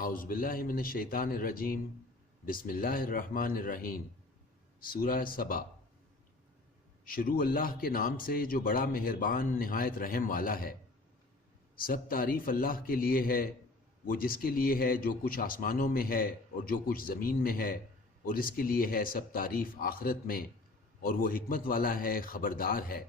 اعوذ باللہ من الشیطان الرجیم، بسم اللہ الرحمن الرحیم۔ سورہ سبا۔ شروع اللہ کے نام سے جو بڑا مہربان نہایت رحم والا ہے۔ سب تعریف اللہ کے لیے ہے، وہ جس کے لیے ہے جو کچھ آسمانوں میں ہے اور جو کچھ زمین میں ہے، اور اس کے لیے ہے سب تعریف آخرت میں، اور وہ حکمت والا ہے، خبردار ہے۔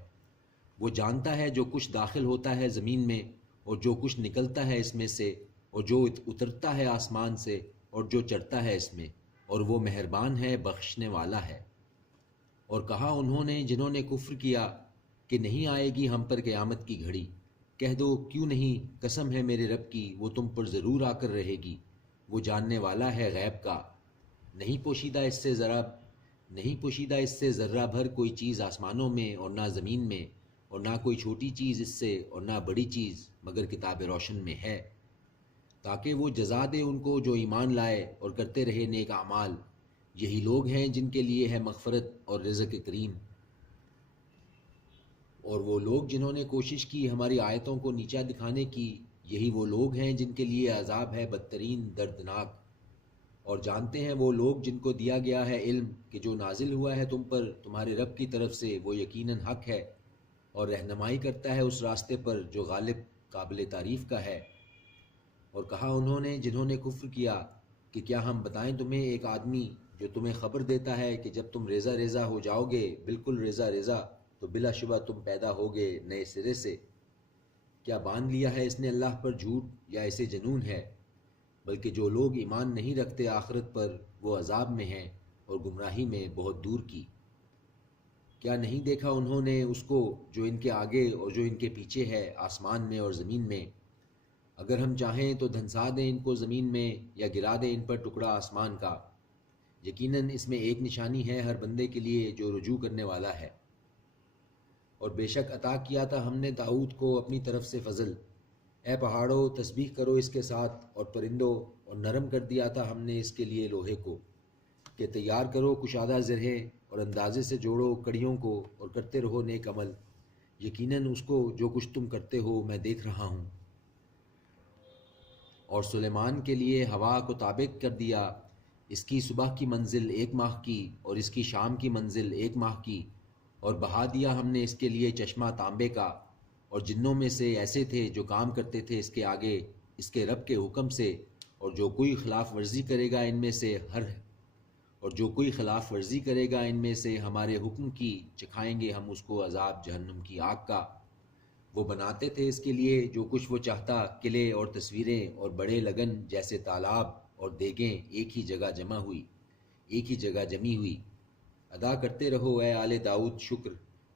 وہ جانتا ہے جو کچھ داخل ہوتا ہے زمین میں اور جو کچھ نکلتا ہے اس میں سے، اور جو اترتا ہے آسمان سے اور جو چڑھتا ہے اس میں، اور وہ مہربان ہے، بخشنے والا ہے۔ اور کہا انہوں نے جنہوں نے کفر کیا کہ نہیں آئے گی ہم پر قیامت کی گھڑی، کہہ دو کیوں نہیں، قسم ہے میرے رب کی وہ تم پر ضرور آ کر رہے گی، وہ جاننے والا ہے غیب کا۔ نہیں پوشیدہ اس سے ذرہ بھر کوئی چیز آسمانوں میں اور نہ زمین میں، اور نہ کوئی چھوٹی چیز اس سے اور نہ بڑی چیز، مگر کتاب روشن میں ہے، تاکہ وہ جزا دے ان کو جو ایمان لائے اور کرتے رہے نیک اعمال۔ یہی لوگ ہیں جن کے لیے ہے مغفرت اور رزق کریم۔ اور وہ لوگ جنہوں نے کوشش کی ہماری آیتوں کو نیچا دکھانے کی، یہی وہ لوگ ہیں جن کے لیے عذاب ہے بدترین دردناک۔ اور جانتے ہیں وہ لوگ جن کو دیا گیا ہے علم کہ جو نازل ہوا ہے تم پر تمہارے رب کی طرف سے وہ یقیناً حق ہے، اور رہنمائی کرتا ہے اس راستے پر جو غالب قابل تعریف کا ہے۔ اور کہا انہوں نے جنہوں نے کفر کیا کہ کیا ہم بتائیں تمہیں ایک آدمی جو تمہیں خبر دیتا ہے کہ جب تم ریزہ ریزہ ہو جاؤ گے، بالکل ریزہ ریزہ، تو بلا شبہ تم پیدا ہوگے نئے سرے سے۔ کیا باندھ لیا ہے اس نے اللہ پر جھوٹ، یا اسے جنون ہے؟ بلکہ جو لوگ ایمان نہیں رکھتے آخرت پر وہ عذاب میں ہیں اور گمراہی میں بہت دور کی۔ کیا نہیں دیکھا انہوں نے اس کو جو ان کے آگے اور جو ان کے پیچھے ہے آسمان میں اور زمین میں؟ اگر ہم چاہیں تو دھنسا دیں ان کو زمین میں یا گرا دیں ان پر ٹکڑا آسمان کا۔ یقیناً اس میں ایک نشانی ہے ہر بندے کے لیے جو رجوع کرنے والا ہے۔ اور بے شک عطا کیا تھا ہم نے داؤد کو اپنی طرف سے فضل۔ اے پہاڑوں تسبیح کرو اس کے ساتھ، اور پرندوں، اور نرم کر دیا تھا ہم نے اس کے لیے لوہے کو کہ تیار کرو کشادہ زرہیں، اور اندازے سے جوڑو کڑیوں کو، اور کرتے رہو نیک عمل۔ یقیناً اس کو جو کچھ تم کرتے ہو میں دیکھ رہا ہوں۔ اور سلیمان کے لیے ہوا کو تابع کر دیا، اس کی صبح کی منزل 1 ماہ کی اور اس کی شام کی منزل 1 ماہ کی، اور بہا دیا ہم نے اس کے لیے چشمہ تانبے کا۔ اور جنوں میں سے ایسے تھے جو کام کرتے تھے اس کے آگے اس کے رب کے حکم سے، اور جو کوئی خلاف ورزی کرے گا ان میں سے ہمارے حکم کی، چکھائیں گے ہم اس کو عذاب جہنم کی آگ کا۔ وہ بناتے تھے اس کے لیے جو کچھ وہ چاہتا، قلعے اور تصویریں اور بڑے لگن جیسے تالاب اور دیگیں ایک ہی جگہ جمی ہوئی۔ ادا کرتے رہو اے آل داؤد شکر،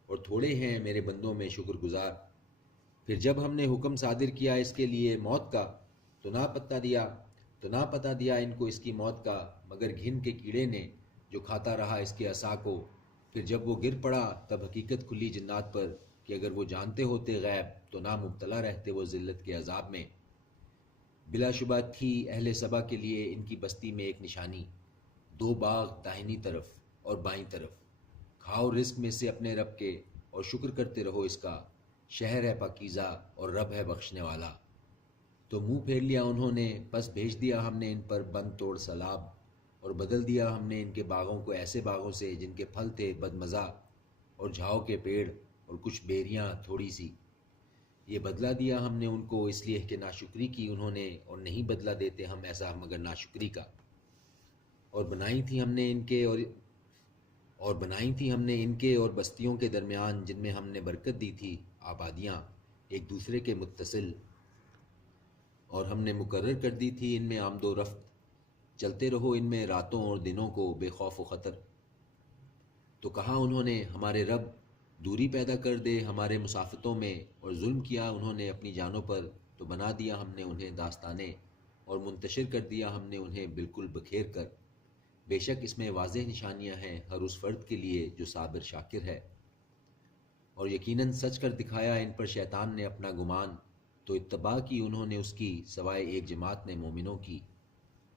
اور تھوڑے ہیں میرے بندوں میں شکر گزار۔ پھر جب ہم نے حکم صادر کیا اس کے لیے موت کا، تو نہ پتہ دیا ان کو اس کی موت کا، مگر گھن کے کیڑے نے جو کھاتا رہا اس کے عصا کو۔ پھر جب وہ گر پڑا تب حقیقت کھلی جنات پر کہ اگر وہ جانتے ہوتے غیب تو نہ مبتلا رہتے وہ ذلت کے عذاب میں۔ بلا شبہ تھی اہل سبا کے لیے ان کی بستی میں ایک نشانی، 2 باغ داہنی طرف اور بائیں طرف۔ کھاؤ رزق میں سے اپنے رب کے اور شکر کرتے رہو اس کا، شہر ہے پاکیزہ اور رب ہے بخشنے والا۔ تو منہ پھیر لیا انہوں نے، پس بھیج دیا ہم نے ان پر بند توڑ سیلاب، اور بدل دیا ہم نے ان کے باغوں کو ایسے باغوں سے جن کے پھل تھے بدمزہ اور جھاؤ کے پیڑ اور کچھ بیریاں تھوڑی سی۔ یہ بدلہ دیا ہم نے ان کو اس لیے کہ ناشکری کی انہوں نے، اور نہیں بدلہ دیتے ہم ایسا مگر ناشکری کا۔ اور بنائی تھی ہم نے ان کے اور بستیوں کے درمیان جن میں ہم نے برکت دی تھی آبادیاں ایک دوسرے کے متصل، اور ہم نے مقرر کر دی تھی ان میں آمد و رفت، چلتے رہو ان میں راتوں اور دنوں کو بے خوف و خطر۔ تو کہا انہوں نے ہمارے رب دوری پیدا کر دے ہمارے مسافتوں میں، اور ظلم کیا انہوں نے اپنی جانوں پر، تو بنا دیا ہم نے انہیں داستانے، اور منتشر کر دیا ہم نے انہیں بالکل بکھیر کر۔ بے شک اس میں واضح نشانیاں ہیں ہر اس فرد کے لیے جو صابر شاکر ہے۔ اور یقیناً سچ کر دکھایا ان پر شیطان نے اپنا گمان، تو اتباع کی انہوں نے اس کی سوائے ایک جماعت نے مومنوں کی۔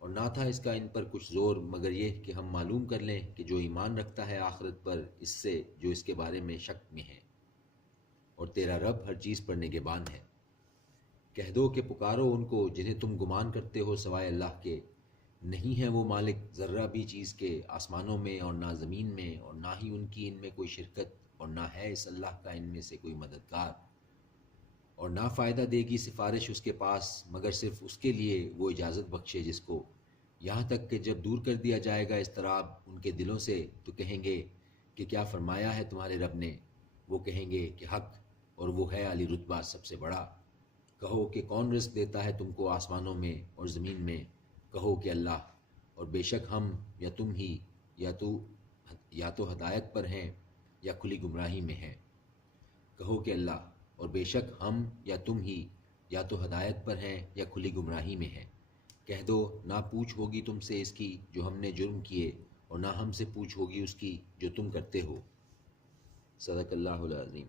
اور نہ تھا اس کا ان پر کچھ زور مگر یہ کہ ہم معلوم کر لیں کہ جو ایمان رکھتا ہے آخرت پر اس سے جو اس کے بارے میں شک میں ہے، اور تیرا رب ہر چیز پر نگہبان ہے۔ کہہ دو کہ پکارو ان کو جنہیں تم گمان کرتے ہو سوائے اللہ کے، نہیں ہیں وہ مالک ذرہ بھی چیز کے آسمانوں میں اور نہ زمین میں، اور نہ ہی ان کی ان میں کوئی شرکت، اور نہ ہے اس اللہ کا ان میں سے کوئی مددگار، اور نہ فائدہ دے گی سفارش اس کے پاس مگر صرف اس کے لیے وہ اجازت بخشے جس کو، یہاں تک کہ جب دور کر دیا جائے گا اضطراب ان کے دلوں سے تو کہیں گے کہ کیا فرمایا ہے تمہارے رب نے، وہ کہیں گے کہ حق، اور وہ ہے علی رتبہ سب سے بڑا۔ کہو کہ کون رزق دیتا ہے تم کو آسمانوں میں اور زمین میں، کہو کہ اللہ، اور بے شک ہم یا تم ہی یا تو ہدایت پر ہیں یا کھلی گمراہی میں ہیں۔ کہو کہ اللہ، اور بے شک ہم یا تم ہی یا تو ہدایت پر ہیں یا کھلی گمراہی میں ہیں۔ کہہ دو نہ پوچھ ہوگی تم سے اس کی جو ہم نے جرم کیے، اور نہ ہم سے پوچھ ہوگی اس کی جو تم کرتے ہو۔ صدق اللہ العظیم۔